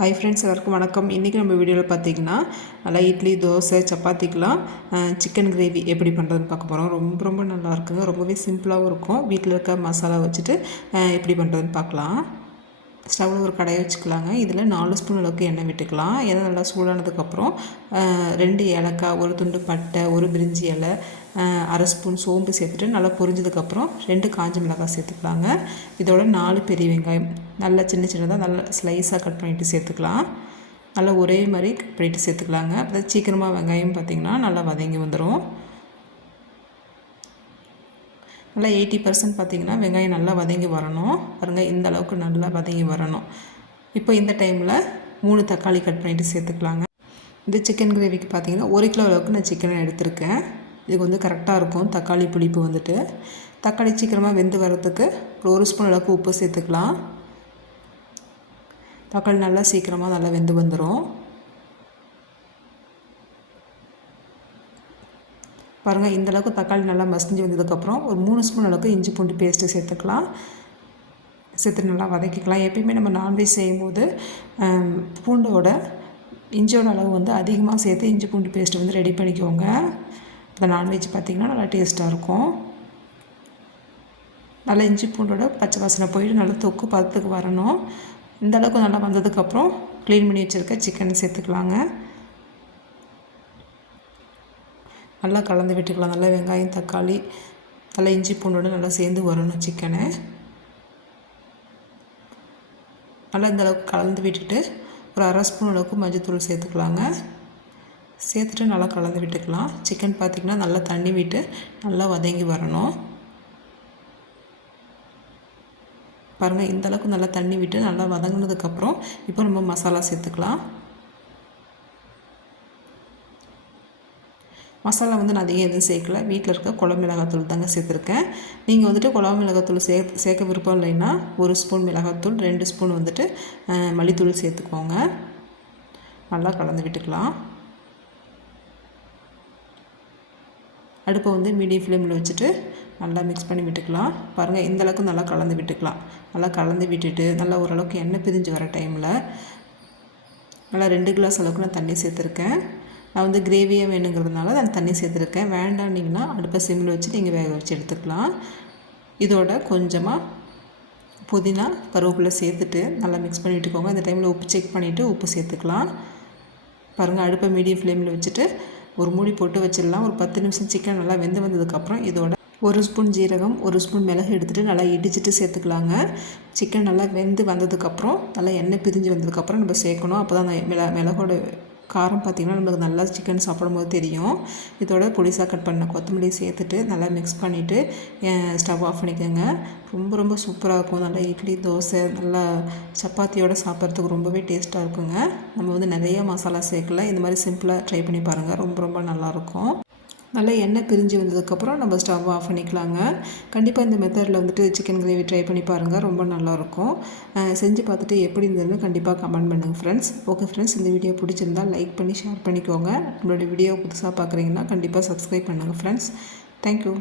Hi friends எல்லாருக்கும் வணக்கம். இன்றைக்கி நம்ம வீடியோவில் பார்த்தீங்கன்னா நல்லா இட்லி தோசை சப்பாத்திக்கெலாம் சிக்கன் கிரேவி எப்படி பண்ணுறதுன்னு பார்க்க போகிறோம் ரொம்ப ரொம்ப நல்லா இருக்குங்க. ரொம்பவே சிம்பிளாகவும் இருக்கும். வீட்டில் இருக்க மசாலா வச்சுட்டு எப்படி பண்ணுறதுன்னு பார்க்கலாம். ஸ்டவ்வில் ஒரு கடையை வச்சுக்கலாங்க. இதில் நாலு ஸ்பூன் அளவுக்கு எண்ணெய் விட்டுக்கலாம். எண்ணெய் நல்லா சூடானதுக்கப்புறம் ரெண்டு ஏலக்காய் ஒரு துண்டு பட்டை ஒரு பிரிஞ்சி இலை அரை ஸ்பூன் சோம்பு சேர்த்துட்டு நல்லா பொரிஞ்சதுக்கப்புறம் ரெண்டு காஞ்ச மிளகாய் சேர்த்துக்கலாங்க. இதோட நாலு பெரிய வெங்காயம் நல்லா சின்ன சின்னதாக நல்லா ஸ்லைஸாக கட் பண்ணிவிட்டு சேர்த்துக்கலாம். நல்லா ஒரே மாதிரி கட் பண்ணிவிட்டு சேர்த்துக்கலாங்க. அப்போ சீக்கிரமாக வெங்காயம் பார்த்திங்கன்னா நல்லா வதங்கி வந்துடும் நல்லா எயிட்டி பர்சன்ட் பார்த்தீங்கன்னா வெங்காயம் நல்லா வதங்கி வரணும். பாருங்கள் இந்த அளவுக்கு நல்லா வதங்கி வரணும். இப்போ இந்த டைமில் மூணு தக்காளி கட் பண்ணிவிட்டு சேர்த்துக்கலாங்க. இந்த சிக்கன் கிரேவிக்கு பார்த்தீங்கன்னா ஒரு கிலோ அளவுக்கு நான் சிக்கனை எடுத்திருக்கேன். இதுக்கு வந்து கரெக்டாக இருக்கும். தக்காளி புளிப்பு வந்துட்டு. தக்காளி சீக்கிரமாக வெந்து வர்றதுக்கு ஒரு ஒரு ஸ்பூன் அளவுக்கு உப்பு சேர்த்துக்கலாம். தக்காளி நல்லா சீக்கிரமாக நல்லா வெந்து வந்துடும் பாருங்கள் இந்தளவுக்கு தக்காளி நல்லா மசிஞ்சு வந்ததுக்கப்புறம் ஒரு மூணு ஸ்பூன் அளவுக்கு இஞ்சி பூண்டு பேஸ்ட்டு சேர்த்துக்கலாம். சேர்த்து நல்லா வதக்கிக்கலாம். எப்பயுமே நம்ம நான்வெஜ் செய்யும்போது பூண்டோட இஞ்சியோட அளவு வந்து அதிகமாக சேர்த்து இஞ்சி பூண்டு பேஸ்ட்டு வந்து ரெடி பண்ணிக்கோங்க. இந்த நான்வெஜ் பார்த்திங்கன்னா நல்லா டேஸ்ட்டாக இருக்கும். நல்லா இஞ்சி பூண்டோட பச்சை வாசனை போயிட்டு நல்லா தொக்கு பதத்துக்கு வரணும். இந்த அளவுக்கு நல்லா வந்ததுக்கப்புறம் க்ளீன் பண்ணி வச்சுருக்க சிக்கன் சேர்த்துக்கலாங்க. நல்லா கலந்து விட்டுக்கலாம். நல்லா வெங்காயம் தக்காளி நல்லா இஞ்சி பூண்டோடு நல்லா சேர்ந்து வரணும் சிக்கனை. நல்லா இந்த அளவுக்கு கலந்து விட்டுட்டு ஒரு அரை ஸ்பூன் அளவுக்கு மஞ்சத்தூள் சேர்த்துக்கலாங்க. சேர்த்துட்டு நல்லா கலந்து விட்டுக்கலாம். சிக்கன் பார்த்திங்கன்னா நல்லா தண்ணி விட்டு நல்லா வதங்கி வரணும். பாருங்கள் இந்த அளவுக்கு நல்லா தண்ணி விட்டு நல்லா வதங்கினதுக்கப்புறம் இப்போ நம்ம மசாலா சேர்த்துக்கலாம். மசாலா வந்து நான் அதிகம் எதுவும் சேர்க்கல. வீட்டில் இருக்க குழம்பு மிளகாத்தூள் தாங்க சேர்த்துருக்கேன். நீங்கள் வந்துட்டு குழம்பு மிளகாத்தூள் சே சேர்க்க விருப்பம் இல்லைன்னா ஒரு ஸ்பூன் மிளகாத்தூள் ரெண்டு ஸ்பூன் வந்துட்டு மல்லித்தூள் சேர்த்துக்கோங்க. நல்லா கலந்து விட்டுக்கலாம். அடுப்பை வந்து மீடியம் ஃப்ளேமில் வச்சுட்டு நல்லா மிக்ஸ் பண்ணி விட்டுக்கலாம். பாருங்கள் இந்த அளவுக்கு நல்லா கலந்து விட்டுக்கலாம். நல்லா கலந்து விட்டுட்டு நல்லா ஓரளவுக்கு எண்ணெய் பிரிஞ்சு வர டைமில் நல்லா ரெண்டு கிளாஸ் அளவுக்கு நான் தண்ணி சேர்த்துருக்கேன். நான் வந்து கிரேவியாக வேணுங்கிறதுனால நான் தண்ணி சேர்த்துருக்கேன். வேண்டான்னீங்கன்னா அடுப்பை சிம்மில் வச்சு நீங்கள் வேக வச்சு எடுத்துக்கலாம். இதோட கொஞ்சமாக புதினா கருவேப்பிலை சேர்த்துட்டு நல்லா மிக்ஸ் பண்ணி விட்டுக்கோங்க. அந்த டைமில் உப்பு செக் பண்ணிவிட்டு உப்பு சேர்த்துக்கலாம். பாருங்கள் அடுப்பை மீடியம் ஃப்ளேமில் வச்சுட்டு ஒரு மூடி போட்டு வச்சிடலாம். ஒரு பத்து நிமிஷம் சிக்கன் நல்லா வெந்து வந்ததுக்கப்புறம் இதோட ஒரு ஸ்பூன் ஜீரகம் ஒரு ஸ்பூன் மிளகு எடுத்துகிட்டு நல்லா இடிச்சிட்டு சேர்த்துக்கலாங்க. சிக்கன் நல்லா வெந்து வந்ததுக்கப்புறம் நல்லா எண்ணெய் பிரிஞ்சு வந்ததுக்கப்புறம் நம்ம சேர்க்கணும். அப்போ தான் அந்த மிள மிளகோட காரம் பார்த்திங்கன்னா நமக்கு நல்லா சிக்கன் சாப்பிடும்போது தெரியும். இதோட புளிசாக கட் பண்ண கொத்தமல்லி சேர்த்துட்டு நல்லா மிக்ஸ் பண்ணிவிட்டு ஸ்டவ் ஆஃப் பண்ணிக்கோங்க. ரொம்ப ரொம்ப சூப்பராக இருக்கும். நல்லா இட்லி தோசை நல்லா சப்பாத்தியோட சாப்பிட்றதுக்கு ரொம்பவே டேஸ்ட்டாக இருக்குங்க. நம்ம வந்து நிறைய மசாலா சேர்க்கல இந்த மாதிரி சிம்பிளாக ட்ரை பண்ணி பாருங்கள் ரொம்ப ரொம்ப நல்லாயிருக்கும் நல்லா எண்ணெய் பிரிஞ்சு வந்ததுக்கப்புறம் நம்ம ஸ்டவ் ஆஃப் பண்ணிக்கலாங்க. கண்டிப்பாக இந்த மெத்தடில் வந்துட்டு சிக்கன் கிரேவி ட்ரை பண்ணி பாருங்கள் ரொம்ப நல்லாயிருக்கும். செஞ்சு பார்த்துட்டு எப்படி இருந்ததுன்னு கண்டிப்பாக கமெண்ட் பண்ணுங்கள் ஃப்ரெண்ட்ஸ் ஓகே ஃப்ரெண்ட்ஸ் இந்த வீடியோ பிடிச்சிருந்தா லைக் பண்ணி ஷேர் பண்ணிக்கோங்க. நம்மளோட வீடியோ புதுசாக பார்க்குறீங்கன்னா கண்டிப்பாக சப்ஸ்கிரைப் பண்ணுங்கள் ஃப்ரெண்ட்ஸ் தேங்க்யூ